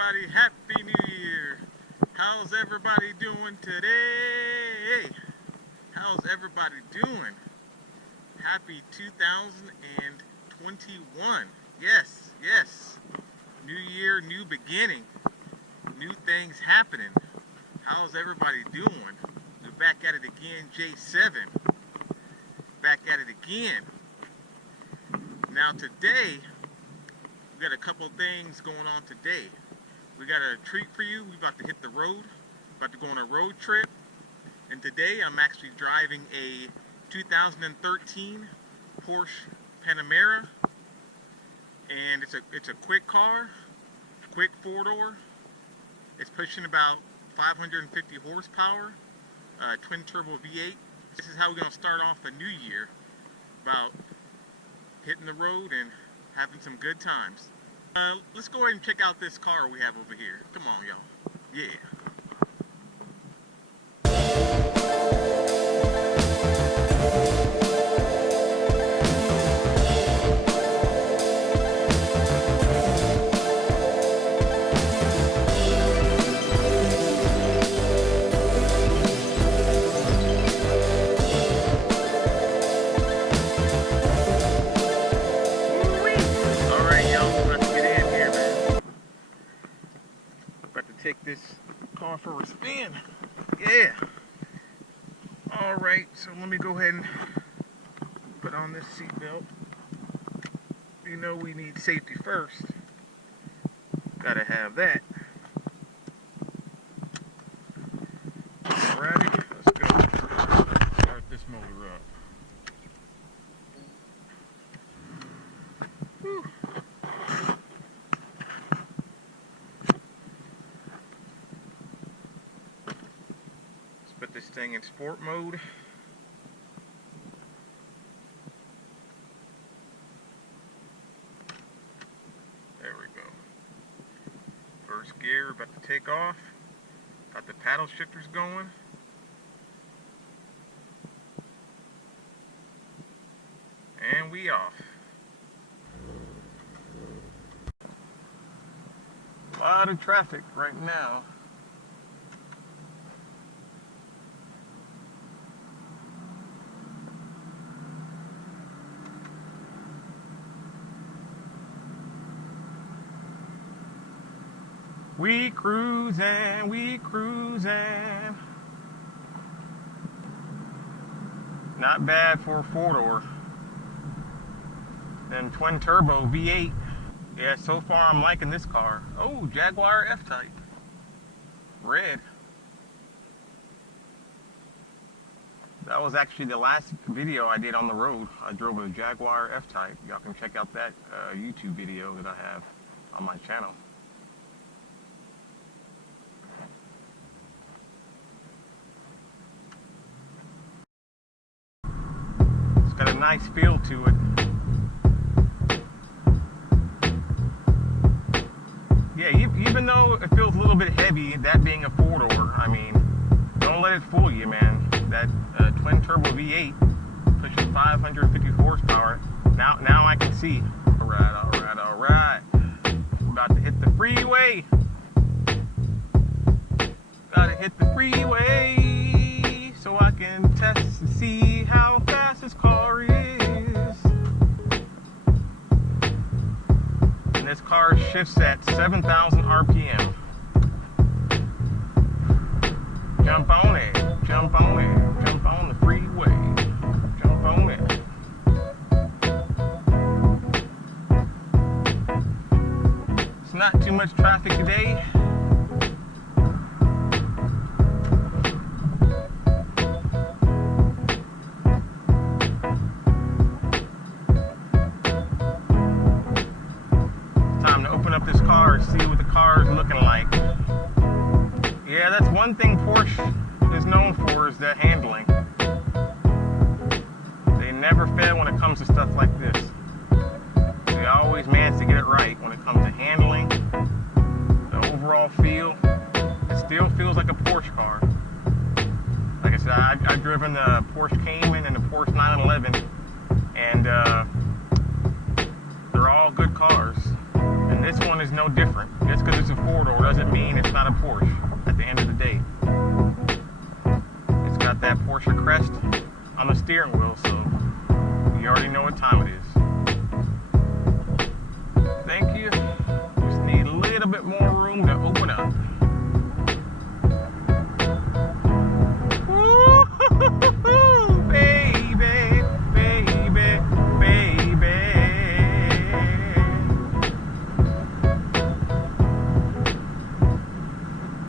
everybody, Happy New Year. How's everybody doing today? How's everybody doing? Happy 2021. Yes, yes. New year, new beginning. New things happening. How's everybody doing? We're back at it again, J7. Back at it again. Now today, we got a couple things going on today. We got a treat for you. We're about to hit the road. About to go on a road trip. And today I'm actually driving a 2013 Porsche Panamera. And it's a quick car, quick four-door. It's pushing about 550 horsepower, twin turbo V8. This is how we're gonna start off the new year, about hitting the road and having some good times. Let's go ahead and check out this car we have over here. Come on, y'all. Yeah. Take this car for a spin. Yeah. Alright, so let me go ahead and put on this seatbelt. You know we need safety first. Gotta have that. Alrighty, let's go. Start this motor up. Whew. Put this thing in sport mode. There we go. First gear about to take off. Got the paddle shifters going. And we off. A lot of traffic right now. We cruising, we cruising. Not bad for a four-door. Then twin turbo V8. Yeah, so far I'm liking this car. Oh, Jaguar F-Type. Red. That was actually the last video I did on the road. I drove a Jaguar F-Type. Y'all can check out that YouTube video that I have on my channel. Got a nice feel to it. Yeah, even though it feels a little bit heavy, that being a four-door, I mean, don't let it fool you, man. That twin turbo V8 pushing 550 horsepower. Now I can see. All right. We're about to hit the freeway. Gotta hit the freeway so I can test and see how fast this car is. And this car shifts at 7,000 RPM. Jump on it, jump on it, jump on the freeway, jump on it. It's not too much traffic today. Up this car and see what the car is looking like. Yeah, that's one thing Porsche is known for, is the handling. They never fail when it comes to stuff like this. They always manage to get it right when it comes to handling, the overall feel. It still feels like a Porsche car. Like I said, I've driven the Porsche Cayman and the Porsche 911, and they're all good cars. And this one is no different. Just because it's a four-door doesn't mean it's not a Porsche at the end of the day. It's got that Porsche crest on the steering wheel, so you already know what time it is. Thank you. Just need a little bit more room to open up. Woo-hoo-hoo-hoo, baby, baby, baby.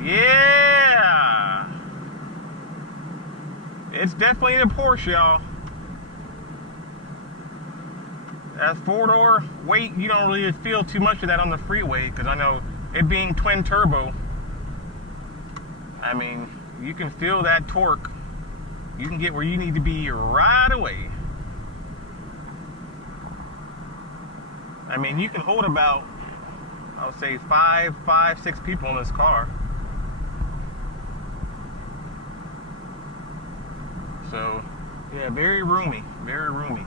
Yeah! It's definitely a Porsche, y'all. That four-door weight, you don't really feel too much of that on the freeway, because I know it being twin turbo, I mean, you can feel that torque. You can get where you need to be right away. I mean, you can hold about, I would say, five, six people in this car. So, yeah, very roomy, very roomy.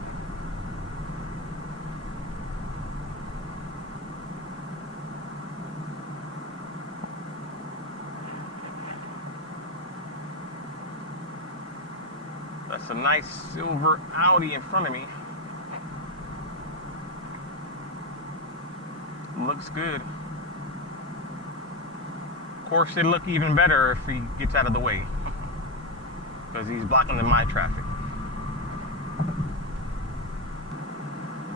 That's a nice silver Audi in front of me. Looks good. Of course, it'd look even better if he gets out of the way, because he's blocking my traffic.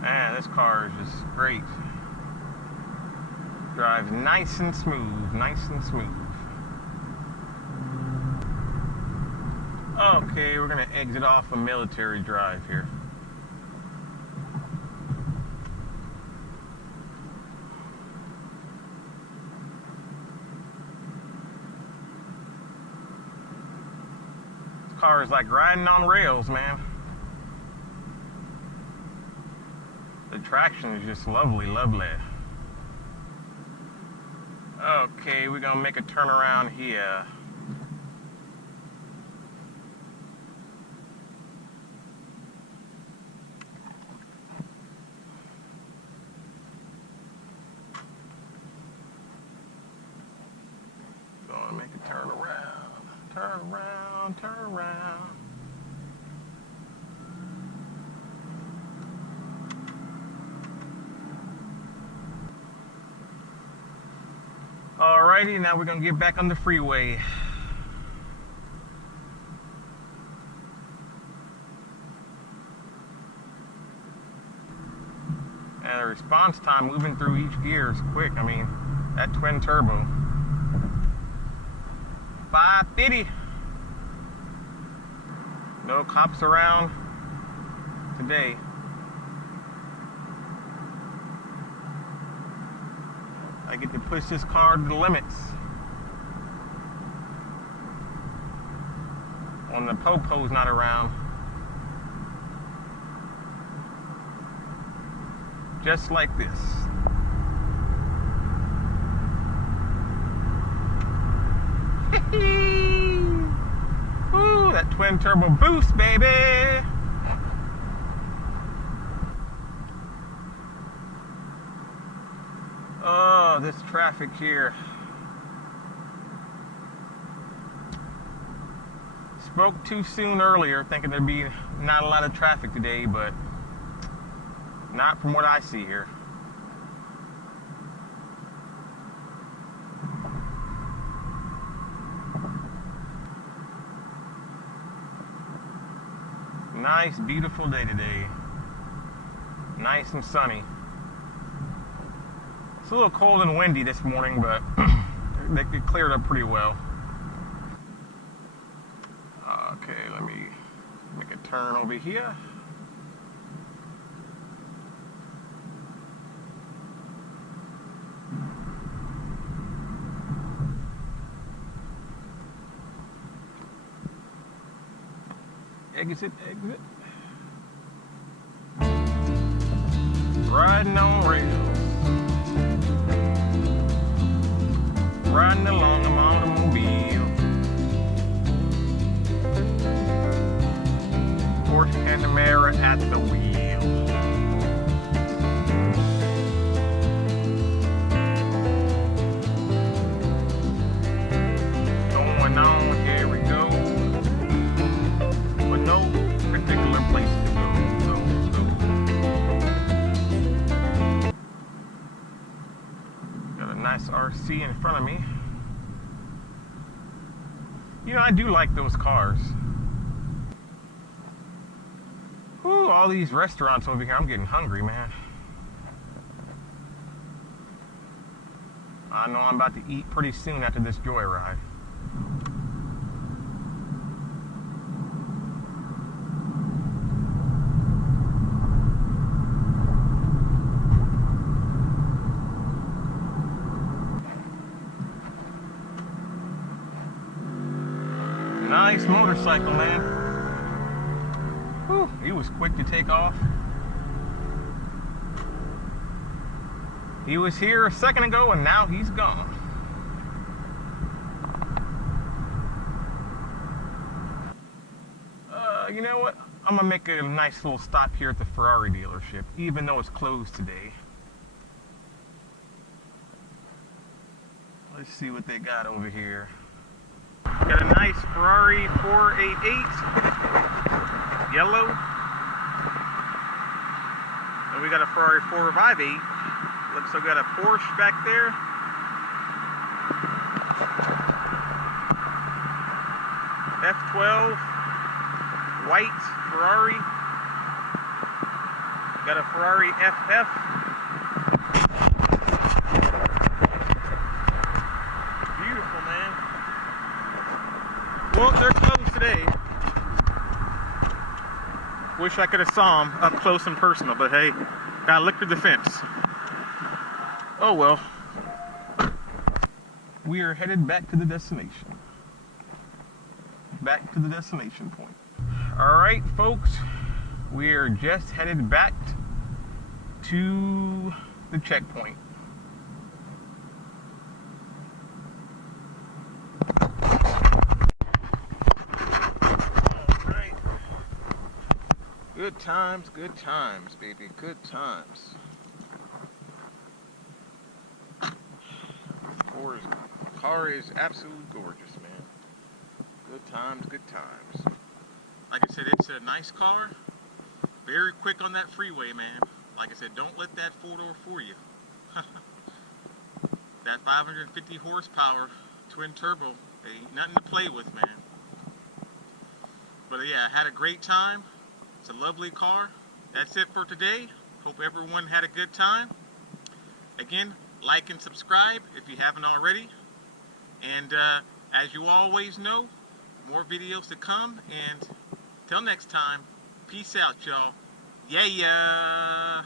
Man, this car is just great. Drives nice and smooth, nice and smooth. Okay, we're gonna exit off a Military Drive here. This car is like riding on rails, man. The traction is just lovely, lovely. Okay, we're gonna make a turnaround here. Turn around. Alrighty, now we're gonna get back on the freeway. And the response time moving through each gear is quick. I mean, that twin turbo. 550. No cops around today. I get to push this car to the limits. When the popo's not around. Just like this. Ooh, that twin turbo boost, baby! Oh, this traffic here. Spoke too soon earlier, thinking there'd be not a lot of traffic today, but not from what I see here. Nice, beautiful day today. Nice and sunny. It's a little cold and windy this morning, but it cleared up pretty well. Okay, let me make a turn over here. Exit, exit. Riding on rails. Riding along an automobile. Porsche Panamera at the wheel. nice RC in front of me. You know, I do like those cars. Ooh, all these restaurants over here. I'm getting hungry, man. I know I'm about to eat pretty soon after this joyride. Nice motorcycle, man. Whew, he was quick to take off. He was here a second ago and now he's gone. You know what? I'm gonna make a nice little stop here at the Ferrari dealership, even though it's closed today. Let's see what they got over here. Got a nice Ferrari 488, yellow. And we got a Ferrari 458. Looks like we got a Porsche back there. F12, white Ferrari. Got a Ferrari FF. Beautiful, man. Well, they're closed today. Wish I could have saw them up close and personal, but hey, gotta look through the fence. Oh well. We are headed back to the destination. Back to the destination point. Alright, folks. We are just headed back to the checkpoint. Alright. Good times, baby. Good times. Car is absolutely gorgeous, man. Good times, good times. Like I said, it's a nice car. Very quick on that freeway, man. Like I said, don't let that four-door fool you. That 550 horsepower twin turbo, ain't nothing to play with, man. But yeah, I had a great time. It's a lovely car. That's it for today. Hope everyone had a good time. Again, like and subscribe if you haven't already. And as you always know, more videos to come. And till next time, peace out, y'all. Yeah.